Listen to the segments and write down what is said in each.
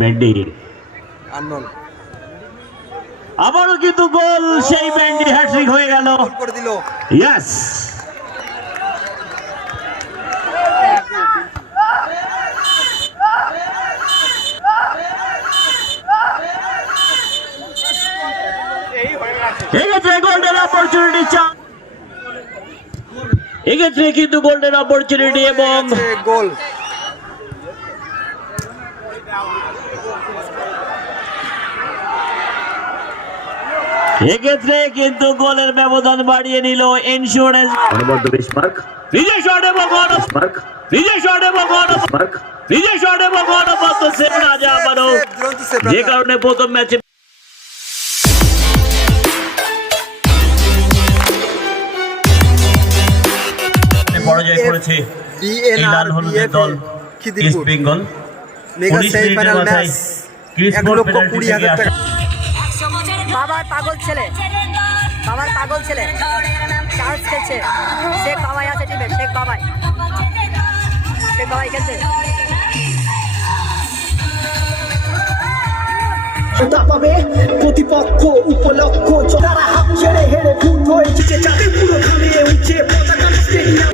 Bandy. আবারও কিন্তু গোল সেই ব্যান্ডি হ্যাট্রিক হয়ে গেল। করে দিল। ইয়েস এক্ষেত্রে অপরচুনিটি চান এক্ষেত্রে কিন্তু গোল্ডেন অপরচুনিটি এবং গোল এক্ষেত্রে কিন্তু গোলের ব্যবধান বাড়িয়ে নিল ইন্স্যুরেন্স অনবদ্য বিস্মার্ক নিজে শট এবং অনস্মার্ক নিজে শট এবং অনস্মার্ক নিজে শট এবং অনবদ্য সেভ রাজা আবারও। যে কারণে প্রথম ম্যাচে পরাজয় করেছে এই হলুদের দল ইস্ট বেঙ্গল মেগা উনিশ সেমিফাইনাল মিনিটের মাথায় ম্যাচ ক্রিস লক্ষ পেনাল্টি কুড়ি থেকে হাজার টাকা। পাগল ছেলে। বাবার পাগল ছেলে। চার্লস খেলছে। শেখ বাবাই আছে টিমে শেখ বাবাই। শেখ বাবাই খেলছে। পাবে প্রতিপক্ষ উপলক্ষ তারা হাত ছেড়ে হেরে ফুট হয়ে জিতে যাবে পুরো ঘামিয়ে উঠছে পতাকা স্টেডিয়াম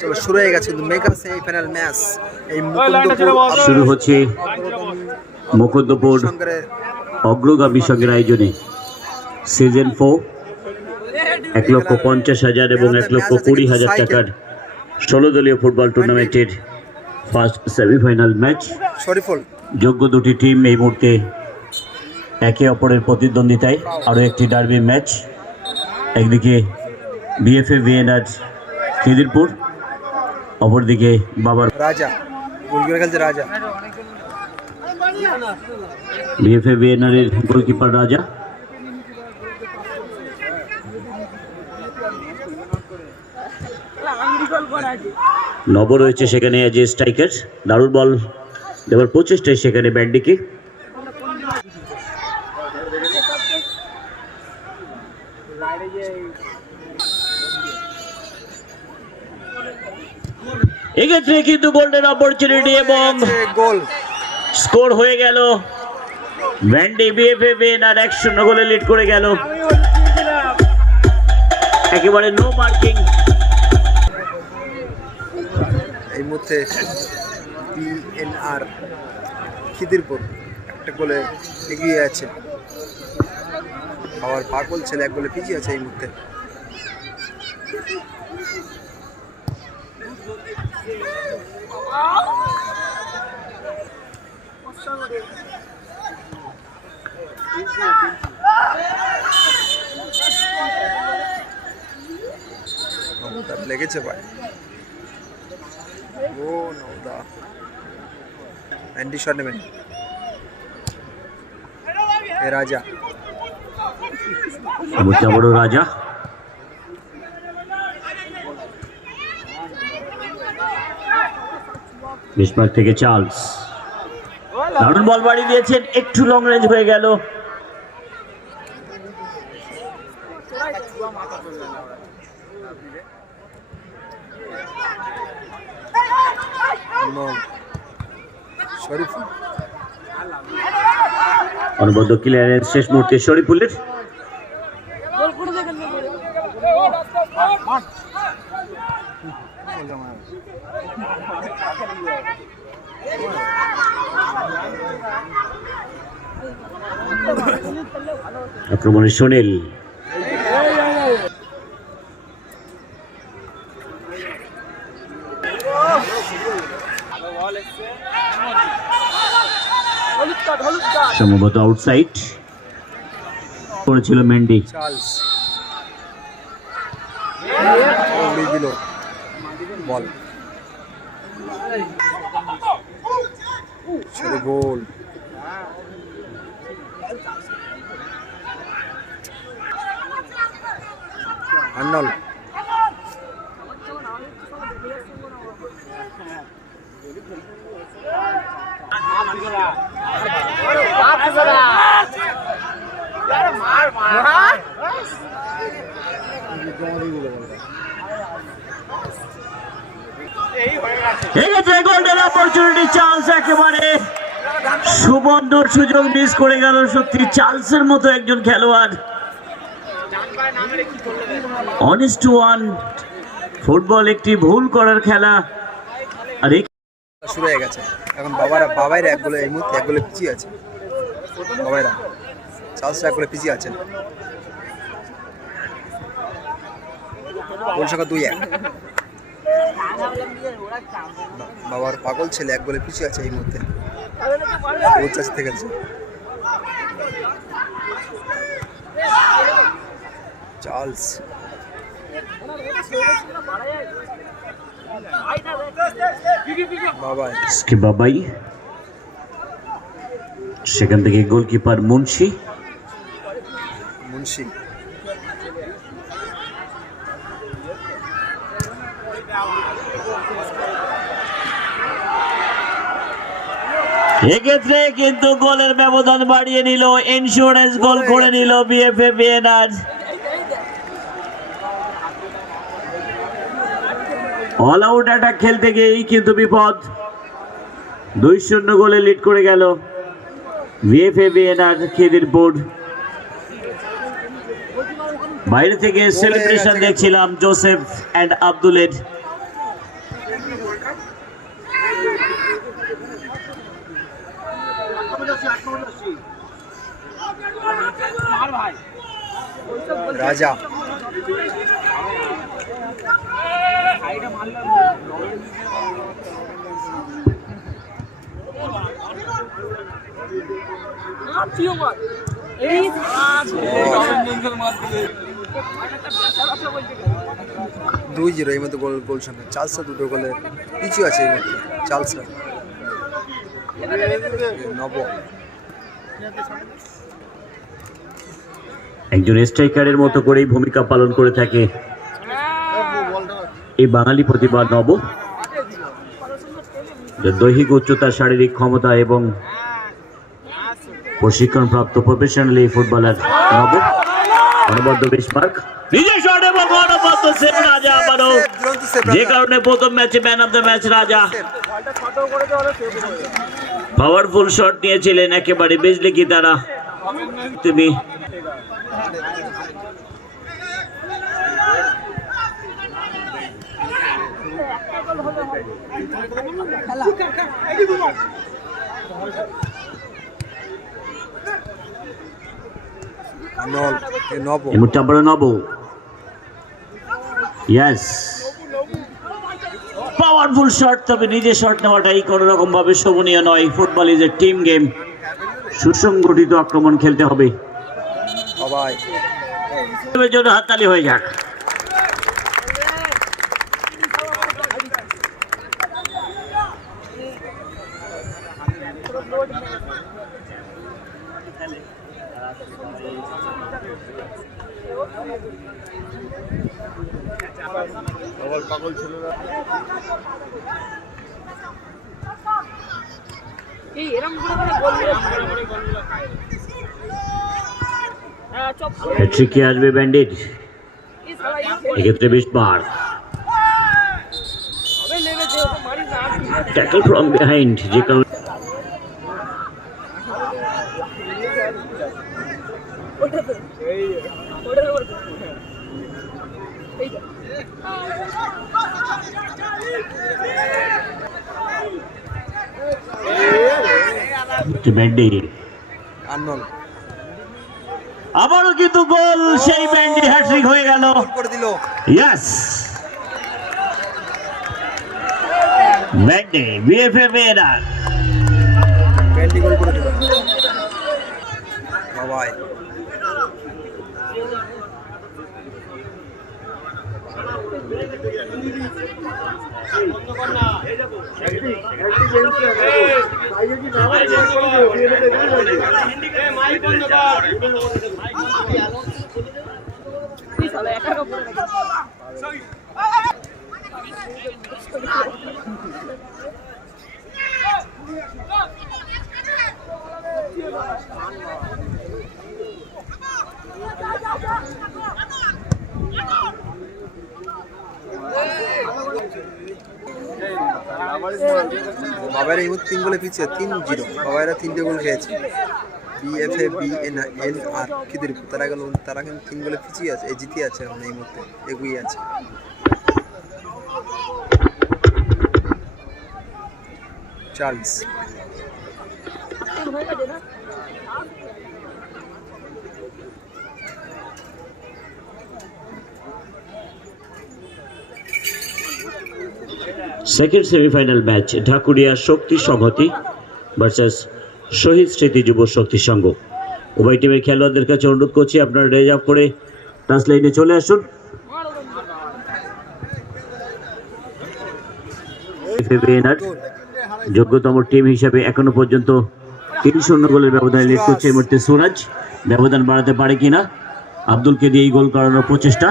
চলো শুরু হয়ে গেছে কিন্তু মেগা সেমিফাইনাল ম্যাচ এই মুকুন্দপুর শুরু হচ্ছে মুকুন্দপুর অগ্রগামী সঙ্গের আয়োজনে। Season four. এক লক্ষ পঞ্চাশ হাজার এবং এক লক্ষ কুড়ি হাজার টাকার ষোলো দলীয় ফুটবল টুর্নামেন্টের ফার্স্ট সেমিফাইনাল ম্যাচ যোগ্য দুটি টিম এই মুহূর্তে একে অপরের প্রতিদ্বন্দ্বিতায়। আরও একটি ডার্বি ম্যাচ একদিকে বিএফএ ভিএনআর খিদিরপুর। অপরদিকে বাবার রাজা বিএফএ ভিএনআরের গোলকিপার রাজা। নব রয়েছে সেখানে যে স্ট্রাইকার। দারুণ বল দেওয়ার প্রচেষ্টায় সেখানে ব্যান্ডিকে। এক্ষেত্রে কিন্তু গোল্ডেন অপরচুনিটি এবং গোল। স্কোর হয়ে গেল। ভ্যান্ডি বিএফএ বেন আর এক শূন্য গোলে লিড করে গেল। একেবারে নো মার্কিং এই মুহূর্তে বিএনআর খিদিরপুর একটা গোলে এগিয়ে আছে। আবার পাগল ছেলে এক গোলে পিছিয়ে আছে এই মুহূর্তে। লেগেছে ভাই ও নমতা অ্যান্ডি শট নেবেন এ রাজা বড় রাজা বিসমার্ক থেকে চার্লস দারুণ বল বাড়ি দিয়েছেন একটু লং রেঞ্জ হয়ে গেল। এবং শরীফুল অনবদ্য ক্লিয়ারেন্স শেষ মুহূর্তে শরীফুলের। আক্রমণে সোনেল। সম্ভবত আউটসাইড করেছিল মেন্ডি বল আন্নল এক্ষেত্রে গোল্ডেন অপরচুনিটি চান্স একেবারে সুবর্ণ সুযোগ মিস করে গেল সত্যি চার্লসের মতো একজন খেলোয়াড়। অনেস্ট ওয়ান ফুটবল একটি ভুল করার খেলা। আর শুরু হয়ে গেছে। এখন বাবারা বাবাইরা এক গোলে এই মুহূর্তে এক গোলে পিছিয়ে আছে। বাবাইরা চার্লসরা এক গোলে পিছিয়ে আছেন। গোল সংখ্যা দুই এক। বাবার পাগল ছেলে এক বলে পিছিয়ে আছে এই মুহূর্তে। থেকে গেছে চার্লস। বাবাই। সেখান থেকে গোলকিপার মুন্সি। মুন্সি। এক্ষেত্রে কিন্তু গোলের ব্যবধান বাড়িয়ে নিল ইন্স্যুরেন্স গোল করে নিল BFA BNR all out attack খেলতে গিয়েই কিন্তু বিপদ। দুই শূন্য গোলে লিড করে গেল বিএফএ বিএনআর খিদিরপুর বাইরে থেকে সেলিব্রেশন দেখছিলাম জোসেফ অ্যান্ড আব্দুলের রাজা। দুই জিরো এই মধ্যে গোল গোল সংখ্যা চালসা দুটো গোলে পিছু আছে এই মধ্যে চার্লসরা। নব। একজন স্ট্রাইকারের মতো করেই ভূমিকা পালন করে থাকে। এই বাঙালি প্রতিভা নব। দৈহিক উচ্চতা শারীরিক ক্ষমতা এবং প্রশিক্ষণপ্রাপ্ত প্রফেশনাল এই ফুটবলার নব। অনবদ্য সেভ যে কারণে প্রথম ম্যাচে man of the match Raja. Powerful shot নিয়েছিলেন একেবারে বিজলি কি তারা। তুমি নল এ নব এই মুহূর্তে আমরা নব। ইয়াস পাওয়ারফুল শট তবে নিজে শট নেওয়াটাই কোনো রকম ভাবে শোভনীয় নয়। Football is a team game সুসংগঠিত আক্রমণ খেলতে হবে। জন্য হাততালি হয়ে যাক। হ্যাট্রিকে আসবে ব্যান্ডেড এক্ষেত্রে বেশ বার। ট্যাকল ফ্রম বিহাইন্ড যে কারণে আবারও কিন্তু গোল সেই ব্যান্ডি হ্যাট্রিক হয়ে গেল। গোল করে দিল। ইয়েস ব্যান্ডি বিএফএ মেয়েরা ব্যান্ডি গোল করে দিল। বাবাই। একা বাবাইরা এই মুহূর্তে তিন গোলে পিছিয়ে, তিন জিরো। বাবাইরা তিনটে গোল খেয়েছে। বিএফএ বিএনএল আর খিদিরপুর তারা গেল তারা কিন্তু তিন গোলে পিছিয়ে আছে জিতে আছে এখন এই মুহূর্তে এগুই আছে। Charles. Second semifinal match Dhakuria Shakti Sanghati versus Shahid স্মৃতি যুব শক্তি সংঘ। উভয় টিমের খেলোয়াড়দের কাছে অনুরোধ করছি, আপনারা রেজার্ভ করে টাচ লাইনে চলে আসুন। যোগ্যতম টিম হিসেবে এখনও পর্যন্ত তিন শূন্য গোলের ব্যবধানে লিড করছে এই মুহূর্তে সুরাজ। ব্যবধান বাড়াতে পারে কিনা? আব্দুলকে দিয়ে এই গোল করানোর প্রচেষ্টা।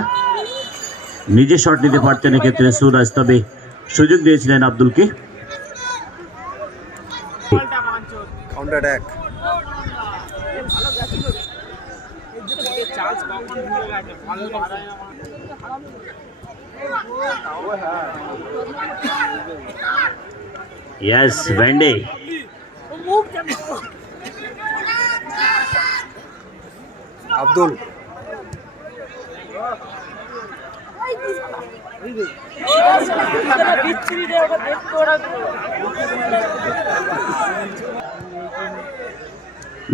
নিজে শট নিতে পারতেন এক্ষেত্রে সুরাজ, তবে সুযোগ দিয়েছিলেন আব্দুলকে। কাউন্টার অ্যাটাক ইয়াস ব্যান্ডে আব্দুল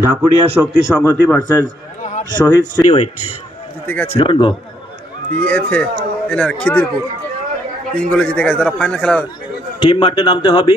ঢাকুরিয়া শক্তি সংহতি ভার্সেস শহীদ শ্রী ওয়েট। জিতে গেছে। Don't go. বিএফএ এনার খিদিরপুর। তিন গোলে জিতে গেছে। তারা ফাইনাল খেলার টিম মাঠে নামতে হবে।